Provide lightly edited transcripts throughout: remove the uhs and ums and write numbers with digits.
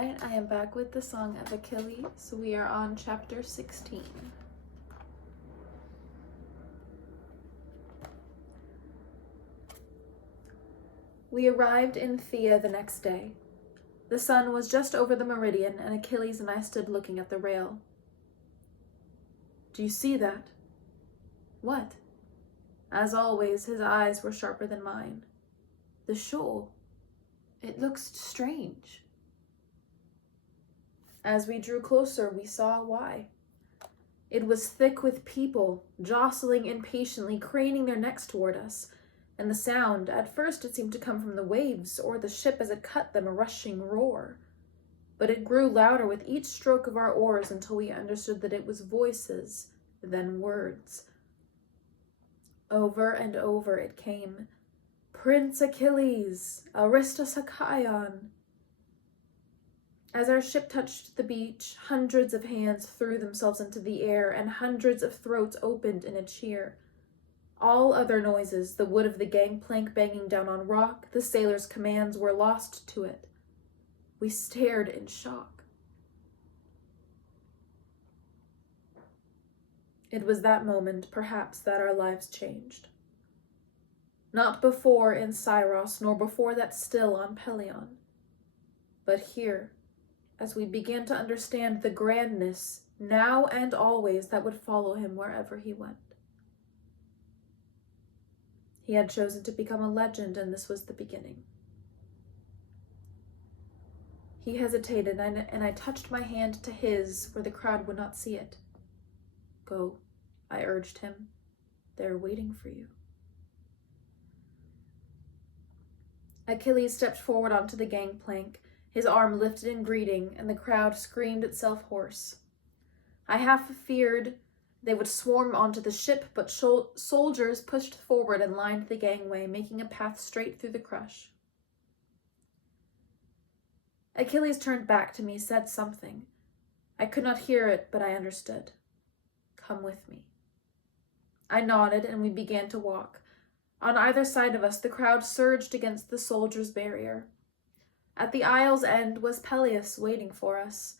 Alright, I am back with the Song of Achilles. We are on chapter 16. We arrived in Thea the next day. The sun was just over the meridian, and Achilles and I stood looking at the rail. Do you see that? What? As always, his eyes were sharper than mine. The shoal. It looks strange. As we drew closer, we saw why. It was thick with people, jostling impatiently, craning their necks toward us, and the sound, at first it seemed to come from the waves, or the ship as it cut them, a rushing roar. But it grew louder with each stroke of our oars until we understood that it was voices, then words. Over and over it came, Prince Achilles, Aristos Achaion. As our ship touched the beach, hundreds of hands threw themselves into the air, and hundreds of throats opened in a cheer. All other noises, the wood of the gangplank banging down on rock, the sailors' commands, were lost to it. We stared in shock. It was that moment, perhaps, that our lives changed. Not before in Scyros, nor before that still on Pelion, but here, as we began to understand the grandness, now and always, that would follow him wherever he went. He had chosen to become a legend, and this was the beginning. He hesitated, and I touched my hand to his where the crowd would not see it. Go, I urged him. They're waiting for you. Achilles stepped forward onto the gangplank, his arm lifted in greeting, and the crowd screamed itself hoarse. I half feared they would swarm onto the ship, but soldiers pushed forward and lined the gangway, making a path straight through the crush. Achilles turned back to me, said something. I could not hear it, but I understood. Come with me. I nodded, and we began to walk. On either side of us, the crowd surged against the soldiers' barrier. At the aisle's end was Peleus waiting for us.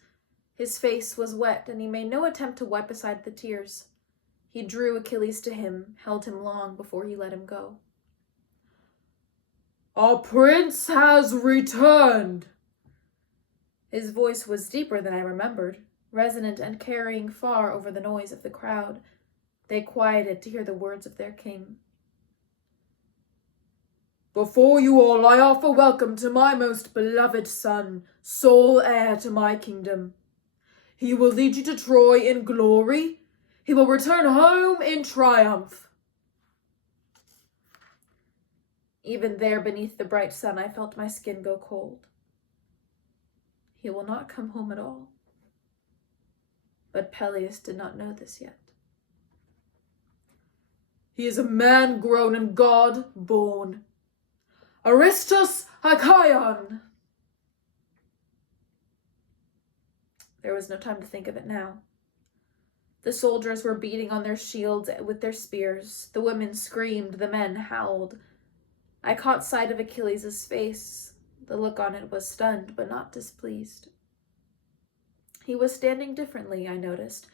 His face was wet, and he made no attempt to wipe aside the tears. He drew Achilles to him, held him long before he let him go. Our prince has returned! His voice was deeper than I remembered, resonant and carrying far over the noise of the crowd. They quieted to hear the words of their king. Before you all, I offer welcome to my most beloved son, sole heir to my kingdom. He will lead you to Troy in glory. He will return home in triumph. Even there, beneath the bright sun, I felt my skin go cold. He will not come home at all. But Peleus did not know this yet. He is a man grown and God born. Aristos Achaion! There was no time to think of it now. The soldiers were beating on their shields with their spears. The women screamed, the men howled. I caught sight of Achilles' face. The look on it was stunned, but not displeased. He was standing differently, I noticed,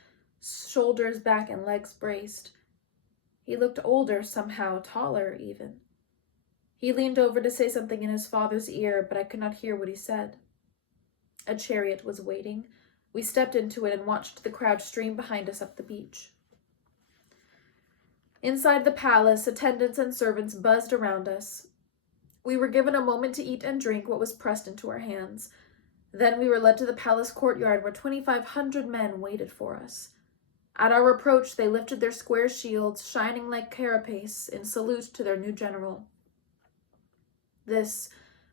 shoulders back and legs braced. He looked older somehow, taller even. He leaned over to say something in his father's ear, but I could not hear what he said. A chariot was waiting. We stepped into it and watched the crowd stream behind us up the beach. Inside the palace, attendants and servants buzzed around us. We were given a moment to eat and drink what was pressed into our hands. Then we were led to the palace courtyard where 2,500 men waited for us. At our approach, they lifted their square shields, shining like carapace, in salute to their new general. This,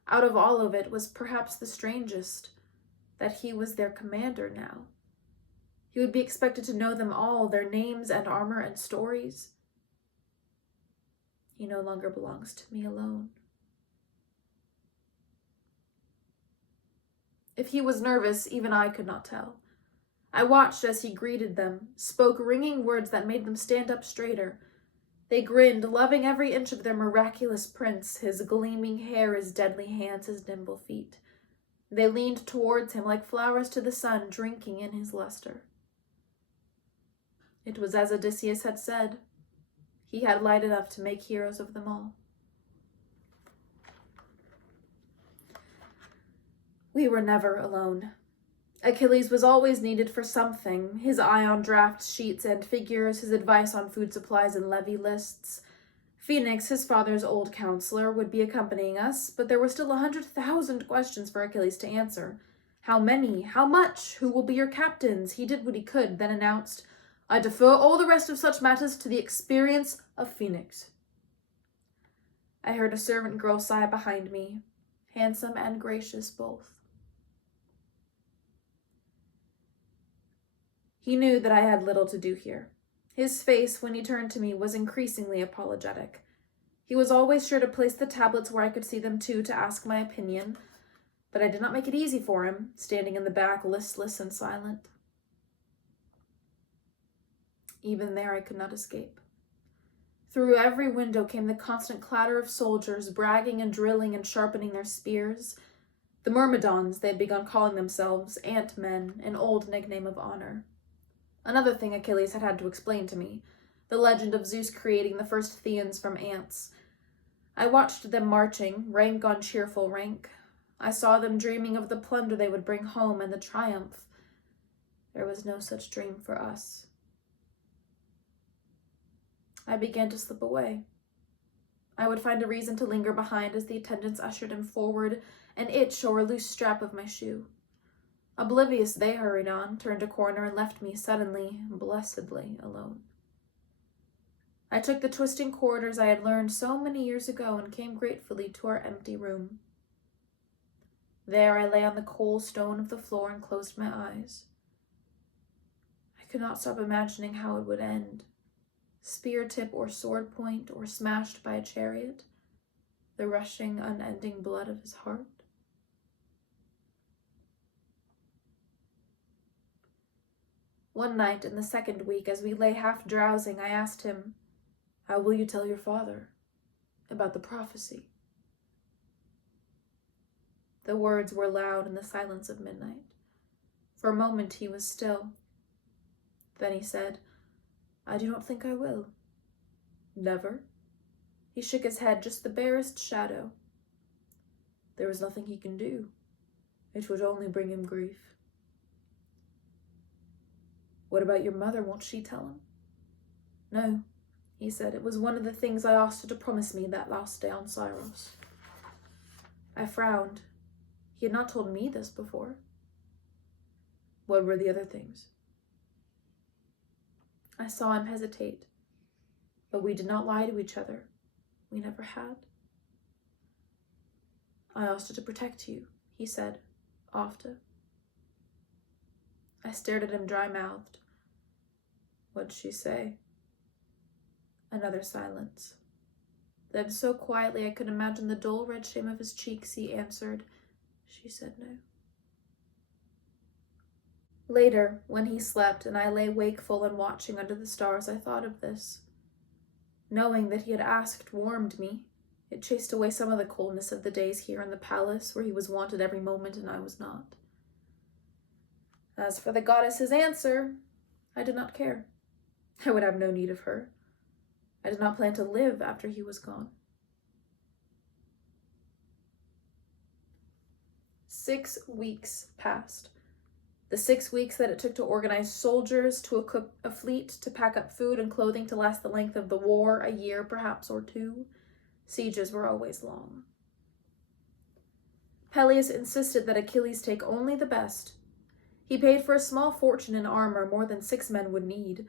out of all of it, was perhaps the strangest, that he was their commander now. He would be expected to know them all, their names and armor and stories. He no longer belongs to me alone. If he was nervous, even I could not tell. I watched as he greeted them, spoke ringing words that made them stand up straighter. They grinned, loving every inch of their miraculous prince, his gleaming hair, his deadly hands, his nimble feet. They leaned towards him like flowers to the sun, drinking in his luster. It was as Odysseus had said. He had light enough to make heroes of them all. We were never alone. Achilles was always needed for something, his eye on draft sheets and figures, his advice on food supplies and levy lists. Phoenix, his father's old counselor, would be accompanying us, but there were still 100,000 questions for Achilles to answer. How many? How much? Who will be your captains? He did what he could, then announced, I defer all the rest of such matters to the experience of Phoenix. I heard a servant girl sigh behind me, handsome and gracious both. He knew that I had little to do here. His face, when he turned to me, was increasingly apologetic. He was always sure to place the tablets where I could see them too, to ask my opinion, but I did not make it easy for him, standing in the back, listless and silent. Even there I could not escape. Through every window came the constant clatter of soldiers, bragging and drilling and sharpening their spears. The Myrmidons, they had begun calling themselves, ant-men, an old nickname of honor. Another thing Achilles had had to explain to me, the legend of Zeus creating the first Theans from ants. I watched them marching, rank on cheerful rank. I saw them dreaming of the plunder they would bring home and the triumph. There was no such dream for us. I began to slip away. I would find a reason to linger behind as the attendants ushered him forward, an itch or a loose strap of my shoe. Oblivious, they hurried on, turned a corner, and left me suddenly, blessedly alone. I took the twisting corridors I had learned so many years ago and came gratefully to our empty room. There I lay on the coal stone of the floor and closed my eyes. I could not stop imagining how it would end. Spear tip or sword point, or smashed by a chariot, the rushing, unending blood of his heart. One night in the second week, as we lay half drowsing, I asked him, How will you tell your father about the prophecy? The words were loud in the silence of midnight. For a moment he was still. Then he said, I do not think I will. Never? He shook his head, just the barest shadow. There is nothing he can do. It would only bring him grief. What about your mother? Won't she tell him? No, he said. It was one of the things I asked her to promise me that last day on Syros. I frowned. He had not told me this before. What were the other things? I saw him hesitate. But we did not lie to each other. We never had. I asked her to protect you, he said, after. I stared at him dry-mouthed. What'd she say? Another silence. Then so quietly I could imagine the dull red shame of his cheeks, he answered, She said no. Later, when he slept and I lay wakeful and watching under the stars, I thought of this. Knowing that he had asked warmed me. It chased away some of the coldness of the days here in the palace, where he was wanted every moment and I was not. As for the goddess's answer, I did not care. I would have no need of her. I did not plan to live after he was gone. 6 weeks passed. The 6 weeks that it took to organize soldiers, to equip a fleet, to pack up food and clothing to last the length of the war, a year perhaps or 2. Sieges were always long. Peleus insisted that Achilles take only the best. He paid for a small fortune in armor, more than 6 men would need.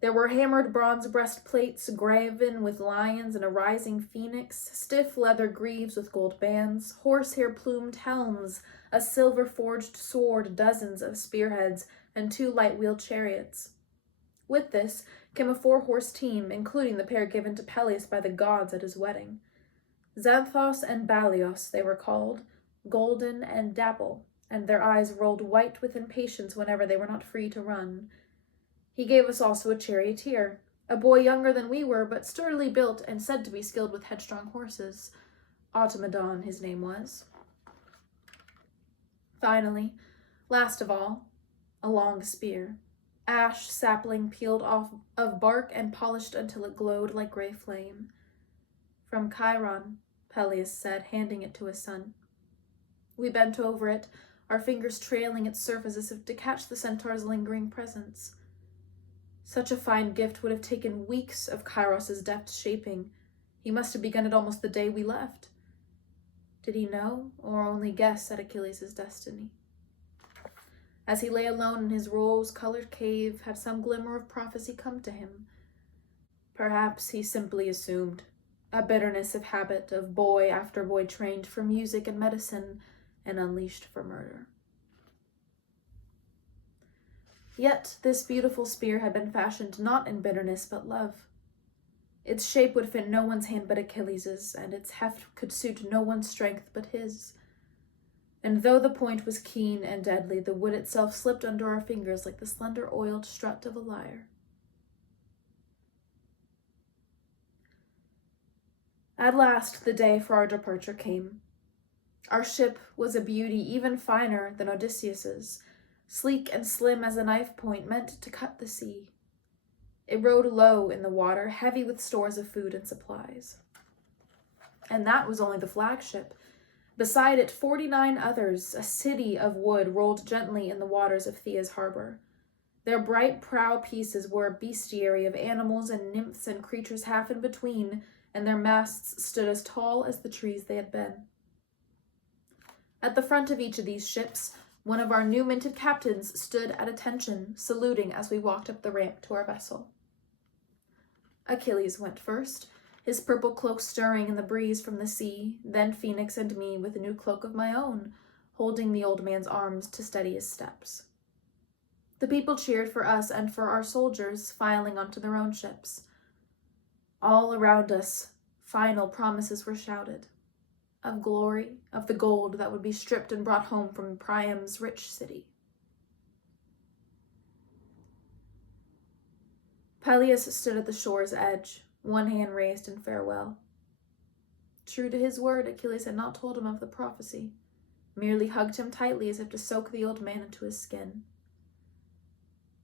There were hammered bronze breastplates, graven with lions and a rising phoenix, stiff leather greaves with gold bands, horsehair-plumed helms, a silver-forged sword, dozens of spearheads, and 2 light-wheeled chariots. With this came a 4-horse team, including the pair given to Peleus by the gods at his wedding. Xanthos and Balios they were called, golden and dapple, and their eyes rolled white with impatience whenever they were not free to run. He gave us also a charioteer, a boy younger than we were, but sturdily built and said to be skilled with headstrong horses. Automedon his name was. Finally, last of all, a long spear. Ash sapling peeled off of bark and polished until it glowed like gray flame. From Chiron, Peleus said, handing it to his son. We bent over it, our fingers trailing its surface as if to catch the centaur's lingering presence. Such a fine gift would have taken weeks of Kairos' deft shaping. He must have begun it almost the day we left. Did he know, or only guess at Achilles' destiny? As he lay alone in his rose-colored cave, had some glimmer of prophecy come to him? Perhaps he simply assumed, a bitterness of habit of boy after boy trained for music and medicine and unleashed for murder. Yet this beautiful spear had been fashioned not in bitterness but love. Its shape would fit no one's hand but Achilles's, and its heft could suit no one's strength but his. And though the point was keen and deadly, the wood itself slipped under our fingers like the slender oiled strut of a lyre. At last the day for our departure came. Our ship was a beauty even finer than Odysseus's, sleek and slim as a knife point meant to cut the sea. It rode low in the water, heavy with stores of food and supplies. And that was only the flagship. Beside it, 49 others, a city of wood, rolled gently in the waters of Thea's harbor. Their bright prow pieces were a bestiary of animals and nymphs and creatures half in between, and their masts stood as tall as the trees they had been. At the front of each of these ships, one of our new minted captains stood at attention, saluting as we walked up the ramp to our vessel. Achilles went first, his purple cloak stirring in the breeze from the sea, then Phoenix and me with a new cloak of my own, holding the old man's arms to steady his steps. The people cheered for us and for our soldiers, filing onto their own ships. All around us, final promises were shouted, of glory, of the gold that would be stripped and brought home from Priam's rich city. Peleus stood at the shore's edge, one hand raised in farewell. True to his word, Achilles had not told him of the prophecy, merely hugged him tightly as if to soak the old man into his skin.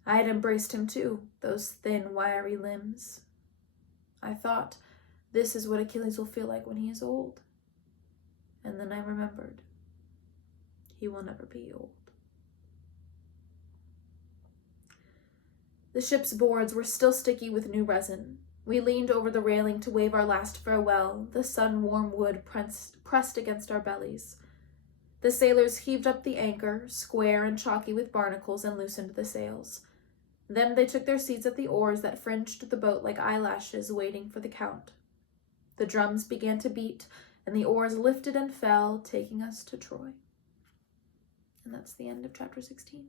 I had embraced him too, those thin, wiry limbs. I thought, this is what Achilles will feel like when he is old. And then I remembered, he will never be old. The ship's boards were still sticky with new resin. We leaned over the railing to wave our last farewell, the sun-warm wood pressed against our bellies. The sailors heaved up the anchor, square and chalky with barnacles, and loosened the sails. Then they took their seats at the oars that fringed the boat like eyelashes, waiting for the count. The drums began to beat, and the oars lifted and fell, taking us to Troy. And that's the end of chapter 16.